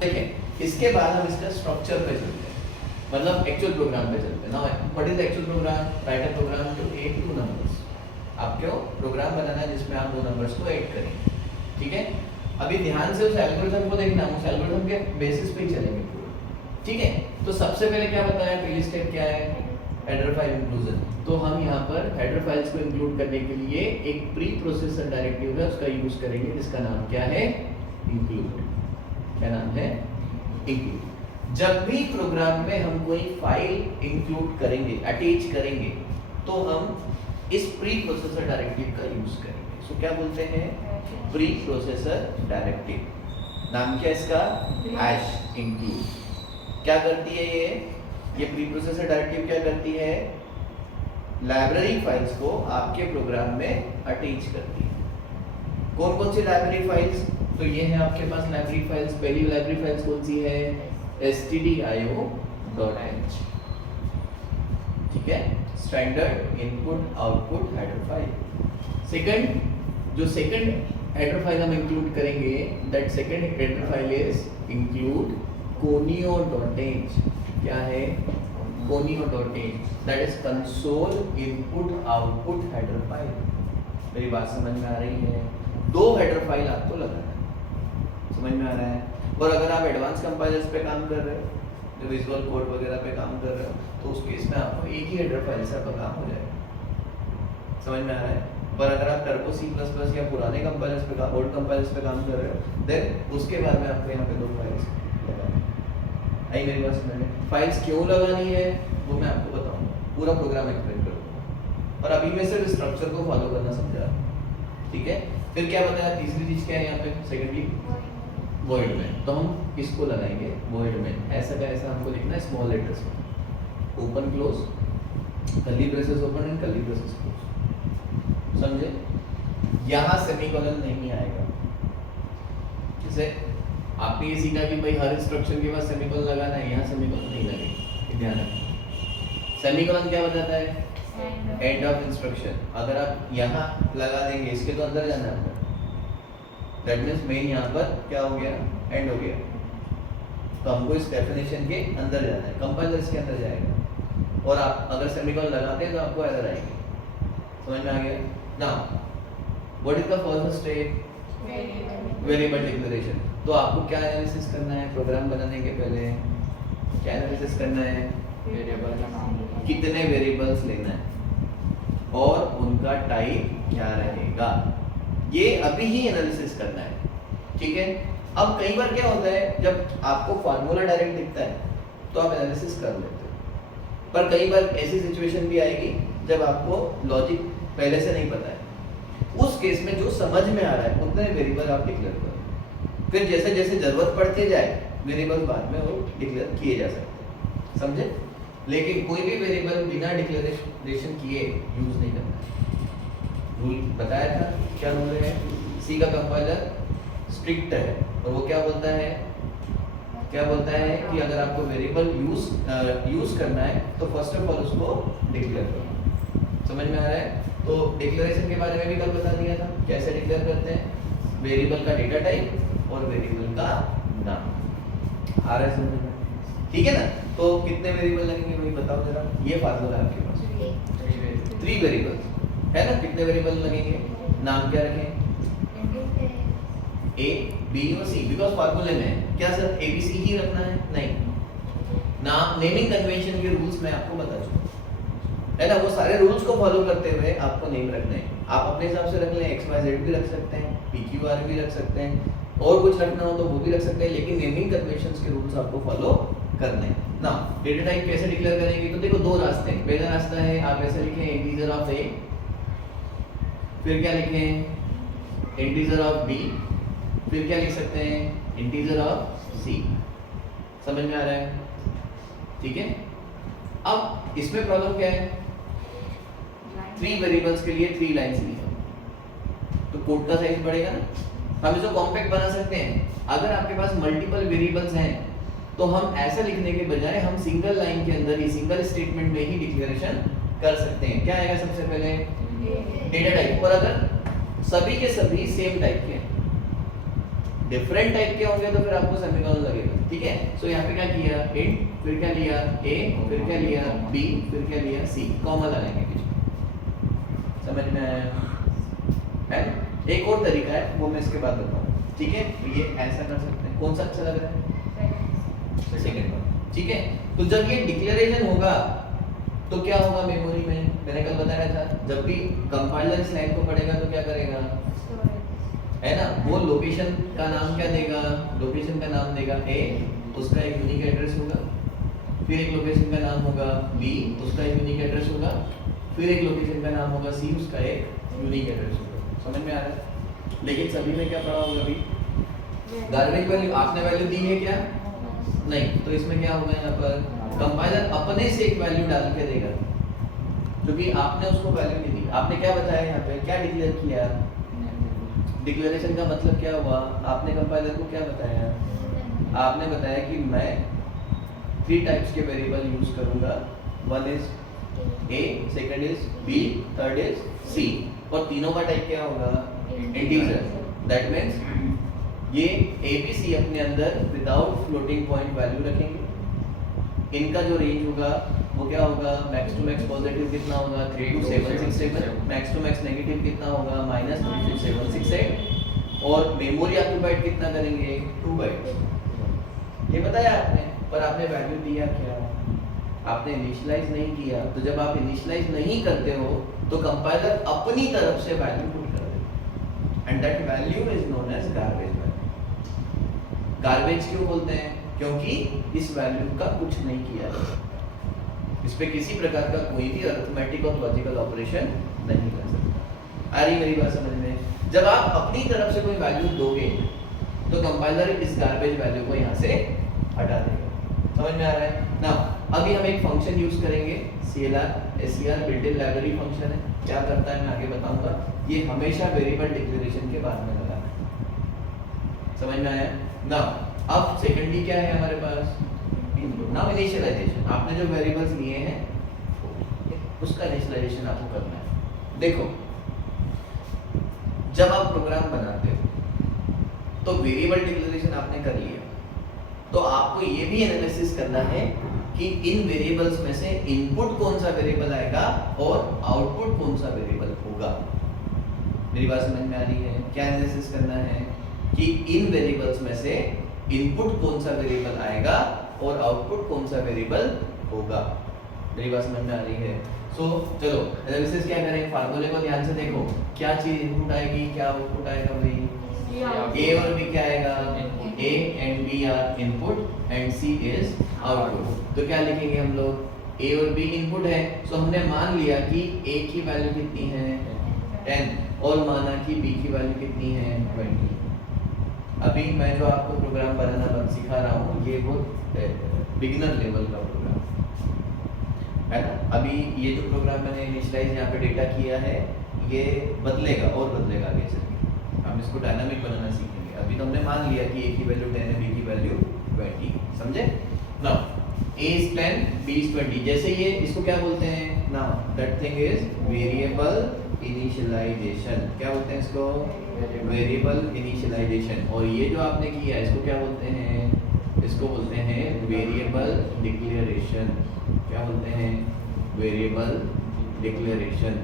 देखें इसके बाद हम इसका स्ट्रक्चर पे चलते हैं, मतलब एक्चुअल प्रोग्राम पे चलते हैं ना। What is the actual program? Write a program to add two numbers. आपको प्रोग्राम बनाना है जिसमें आप दो नंबर्स को ऐड करेंगे, ठीक है। अभी ध्यान से उस एल्गोरिथम को देखना, उस एल्गोरिथम के बेसिस पे ही चलेंगे पूरा, ठीक है। तो सबसे पहले क्या बताया, पहली स्टेप क्या है, हेडर फाइल इंक्लूजन। तो हम यहाँ पर हेडर फाइल्स को इंक्लूड करने के लिए एक प्री प्रोसेसर डायरेक्टिव है, उसका यूज करेंगे, जिसका नाम क्या है, इंक्लूड। क्या नाम है, इंक्लूड। जब भी प्रोग्राम में हम कोई फाइल इंक्लूड करेंगे, अटैच करेंगे, तो हम इस प्री प्रोसेसर डायरेक्टिव का यूज करेंगे। सो क्या बोलते हैं, प्री प्रोसेसर डायरेक्टिव। नाम क्या इसका, हैश इंक्लूड। क्या करती है ये प्री प्रोसेसर डायरेक्टिव क्या करती है, लाइब्रेरी फाइल्स को आपके प्रोग्राम में अटैच करती है। कौन कौन सी लाइब्रेरी फाइल्स, तो ये है आपके पास लाइब्रेरी फाइल्स। पहली लाइब्रेरी फाइल्स कौन सी है, stdio.h, ठीक है, standard input output header file. Second, जो सेकंड हेडर फाइल हम इंक्लूड करेंगे, that second header file is include conio.h। क्या है, conio.h, that is console input output header file. मेरी बात समझ में आ रही है? दो हेडर फाइल आपको लगाना है, समझ में आ रहा है। और अगर आप एडवांस कंपाइलर्स पे काम कर रहे हो, जो विजुअल कोड वगैरह पे काम कर रहे हो, तो उस केस में आपको एक ही हेडर फाइल से आपका काम हो जाएगा, समझ में आ रहा है। पर अगर आप टर्बो C++ या पुराने कंपाइलर्स पे काम, ओल्ड कंपाइलर्स पे काम कर रहे हो, देन उसके बाद में आपको यहाँ पे दो फाइल्स लगानी है। आई मेरी बात समझ में? फाइल्स क्यों लगानी है वो मैं आपको बताऊंगा, पूरा प्रोग्राम एक्सप्लेन करूंगा, और अभी मैं सिर्फ स्ट्रक्चर को फॉलो करना समझा, ठीक है। फिर क्या बताया, तीसरी चीज क्या है यहाँ पे, सेकेंडली वॉइड में। तो हम इसको लगाएंगे वॉइड में, ऐसा का ऐसा हमको लिखना है स्मॉल लेटर्स में, open close, curly braces open and curly braces close, समझे। यहाँ सेमीकोलन नहीं आएगा। जैसे आपने ये सीखा कि भाई हर इंस्ट्रक्शन के बाद सेमीकोलन लगाना है, यहाँ सेमीकोलन नहीं लगेगा, ध्यान रखना। सेमीकोलन क्या बताता है, एंड ऑफ इंस्ट्रक्शन। अगर आप यहाँ लगा देंगे, इसके तो अंदर जाना है, दैट मीन्स मेन यहाँ पर क्या हो गया, एंड हो गया। तो हमको इस डेफिनेशन के अंदर जाना है, कंपाइलर इसके अंदर जाएगा, और आप अगर सेमीकोलन लगाते हैं तो आपको एरर आएगी, समझ में आ गया। Now what is the first step, variable declaration. तो आपको क्या एनालिसिस करना है, प्रोग्राम बनाने के पहले क्या एनालिसिस करना है, वेरिएबल का नाम, कितने वेरिएबल्स लेना है और उनका टाइप क्या रहेगा, ये अभी ही एनालिसिस करना है, ठीक है। अब कई बार क्या होता है, जब आपको फार्मूला डायरेक्ट दिखता है तो आप एनालिसिस कर लेते हो, पर कई बार ऐसी सिचुएशन भी आएगी जब आपको लॉजिक पहले से नहीं पता है। उस केस में जो समझ में आ रहा है उतने वेरिएबल आप डिक्लेयर करो, फिर जैसे जैसे जरूरत पड़ती जाए वेरिएबल बाद में वो डिक्लेयर किए जा सकते हैं, समझे। लेकिन कोई भी वेरिएबल बिना डिक्लेरेशन किए यूज नहीं करना। रूल बताया था, क्या रूल है, सी का कंपाइलर स्ट्रिक्ट है, और वो क्या बोलता है कि अगर आपको वेरिएबल यूज करना है तो फर्स्ट ऑफ ऑल उसको डिक्लेयर करो, समझ में आ रहा है। तो डिक्लेरेशन के बारे में भी कल बता दिया था, कैसे डिक्लेयर करते हैं, वेरिएबल का डेटा टाइप और वेरिएबल का नाम। आ रहा है समझ में, ठीक है ना। तो कितने वेरिएबल लगेंगे वही बताओ जरा, ये फार्मूला है आपके पास, 3 वेरिएबल्स है ना। कितने वेरिएबल लगेंगे, नाम क्या रखें, A, B और C, बिकॉज फार्मूले में क्या सर ABC ही रखना है, नहीं, नाम नेमिंग कन्वेंशन के रूल्स मैं आपको बता चुका है ना। वो सारे रूल्स को फॉलो करते हुए आपको नेम रखना है। आप अपने हिसाब से रख लें, XYZ भी रख सकते हैं, PQR भी रख सकते हैं, और कुछ रखना हो तो वो भी रख सकते हैं, लेकिन नेमिंग कन्वेंशंस के रूल्स आपको फॉलो करने हैं ना। डेटा टाइप कैसे डिक्लेयर करेंगे, तो देखो दो रास्ते हैं। पहला रास्ता है आप ऐसे लिखें इंटीजर ऑफ A, फिर क्या लिखें इंटीजर ऑफ B, फिर क्या लिख सकते हैं इंटीजर ऑफ C, समझ में आ रहा है, ठीक है। अब इसमें प्रॉब्लम क्या है, 3 वेरिएबल्स के लिए 3 लाइन्स लिखा, तो कोड का साइज बढ़ेगा ना। हम इसको कॉम्पैक्ट बना सकते हैं। अगर आपके पास मल्टीपल वेरिएबल्स हैं तो हम ऐसा लिखने के बजाय हम सिंगल लाइन के अंदर ही, सिंगल स्टेटमेंट में ही डिक्लेरेशन कर सकते हैं। क्या आएगा सबसे पहले, डेटा टाइप, और अगर सभी के सभी सेम टाइप के हैं डिफरेंट टाइप के होंगे तो फिर आपको सेमीकोलन लगेगा, ठीक है। सो यहाँ पे क्या किया, इंट, फिर क्या लिया a, फिर क्या लिया b, फिर क्या लिया c, कॉमा लगाएंगे बीच में। समझ में आया है? एक और तरीका है वो मैं इसके बाद बताऊँ, ठीक है। तो ये ऐसा कर सकते हैं, कौन सा अच्छा लग रहा है, सेकंड वन, ठीक है। तो जब ये डिक्लेरेशन होगा तो क्या होगा मेमोरी में, मैंने कल बताया था, जब भी कंपाइलर इस लाइन को पढ़ेगा तो क्या करेगा, है ना, वो लोकेशन का नाम क्या देगा, लोकेशन का नाम देगा ए, उसका एक यूनिक एड्रेस होगा, फिर एक लोकेशन का नाम होगा बी, उसका एक यूनिक एड्रेस होगा, फिर एक लोकेशन का नाम होगा सी, उसका एक यूनिक एड्रेस होगा। समझ में आ रहा है? लेकिन सभी में क्या पढ़ा होगा अभी, गार्बेज वैल्यू आपने वैल्यू दी है क्या, नहीं, तो इसमें क्या होगा, यहाँ पर कंपाइलर अपने से एक वैल्यू डाल के देगा, क्योंकि आपने उसको वैल्यू नहीं दी। आपने क्या बताया यहाँ पे, क्या डिक्लेयर किया, डिक्लेरेशन का मतलब क्या हुआ, आपने कंपाइलर को क्या बताया, आपने बताया कि मैं 3 टाइप्स के वेरिएबल यूज करूंगा, one is a, second is b, third is c, और तीनों का टाइप क्या होगा, इंटीजर। दैट मींस ये a b c अपने अंदर विदाउट फ्लोटिंग पॉइंट वैल्यू रखेंगे, इनका जो रेंज होगा वो क्या होगा, मैक्स टू मैक्स पॉजिटिव कितना होगा 32767, मैक्स टू मैक्स नेगेटिव कितना होगा -36768, और मेमोरी ऑक्यूपाइड कितना करेंगे 2 बाइट्स। ये बताया आपने, पर आपने वैल्यू दिया क्या, आपने इनिशियलाइज नहीं किया। तो जब आप इनिशियलाइज नहीं करते हो तो कंपाइलर अपनी तरफ से वैल्यू पुट कर देगा, and that value is known as garbage value. Garbage क्यों बोलते हैं, क्योंकि इस वैल्यू का कुछ नहीं किया है, इस पे किसी प्रकार का कोई भी अरिथमेटिक और लॉजिकल ऑपरेशन नहीं कर सकता। आ रही मेरी बात समझ में? जब आप अपनी तरफ से कोई वैल्यू दोगे तो कंपाइलर इस गार्बेज वैल्यू को यहाँ से हटा देगा। समझ में आ रहा है ना? अभी हम एक फंक्शन यूज करेंगे, SCR built in library function है। क्या करता है मैं आगे बताऊंगा। ये हमेशा वेरिएबल डिक्लेरेशन के बाद में लगाना है। समझ में आया ना? अब सेकेंडली क्या है हमारे पास, इनपुट। नाउ इनिशियलाइजेशन, आपने जो वेरिएबल्स लिए हैं उसका इनिशियलाइजेशन आपको करना है। देखो, जब आप प्रोग्राम बनाते हो तो वेरिएबल डिक्लेरेशन आपने कर लिया, तो आपको ये भी एनालिसिस करना है कि इन वेरिएबल्स में से इनपुट कौन सा वेरिएबल आएगा और आउटपुट कौन सा वेरिएबल होगा। मेरी बात समझ में आ रही है? क्या एनालिसिस करना है कि इन वेरिएबल्स में से इनपुट कौन सा वेरिएबल आएगा और आउटपुट कौन सा वेरिएबल होगा। मेरी बात समझ में आ रही है? चलो एनालिसिस क्या करें, फार्मूले को ध्यान से देखो। क्या चीज इनपुट आएगी, क्या आउटपुट आएगा भाई? ए और बी क्या आएगा? A and B are input and C is output. तो क्या लिखेंगे हम लोग? ए और बी इनपुट है, सो हमने मान लिया कि ए की वैल्यू कितनी है 10 और माना कि बी की वैल्यू कितनी है 20। अभी मैं जो आपको प्रोग्राम बनाना सिखा रहा हूँ ये बहुत बिगिनर लेवल का प्रोग्राम है ना। अभी ये जो प्रोग्राम मैंने इनिशियलाइज यहाँ पे डेटा किया है ये बदलेगा और बदलेगा आगे चल के, हम इसको डायनामिक बनाना सीखेंगे। अभी तो हमने मान लिया कि ए की वैल्यू 10 है, बी की वैल्यू 20, समझे? Now A is 10, B is 20। जैसे ये इसको क्या बोलते हैं? Now that thing is variable initialisation. क्या बोलते हैं इसको? Variable initialisation. और ये जो आपने किया है इसको क्या बोलते हैं? इसको बोलते हैं वेरिएबल डिक्लेरेशन। क्या बोलते हैं? Variable declaration.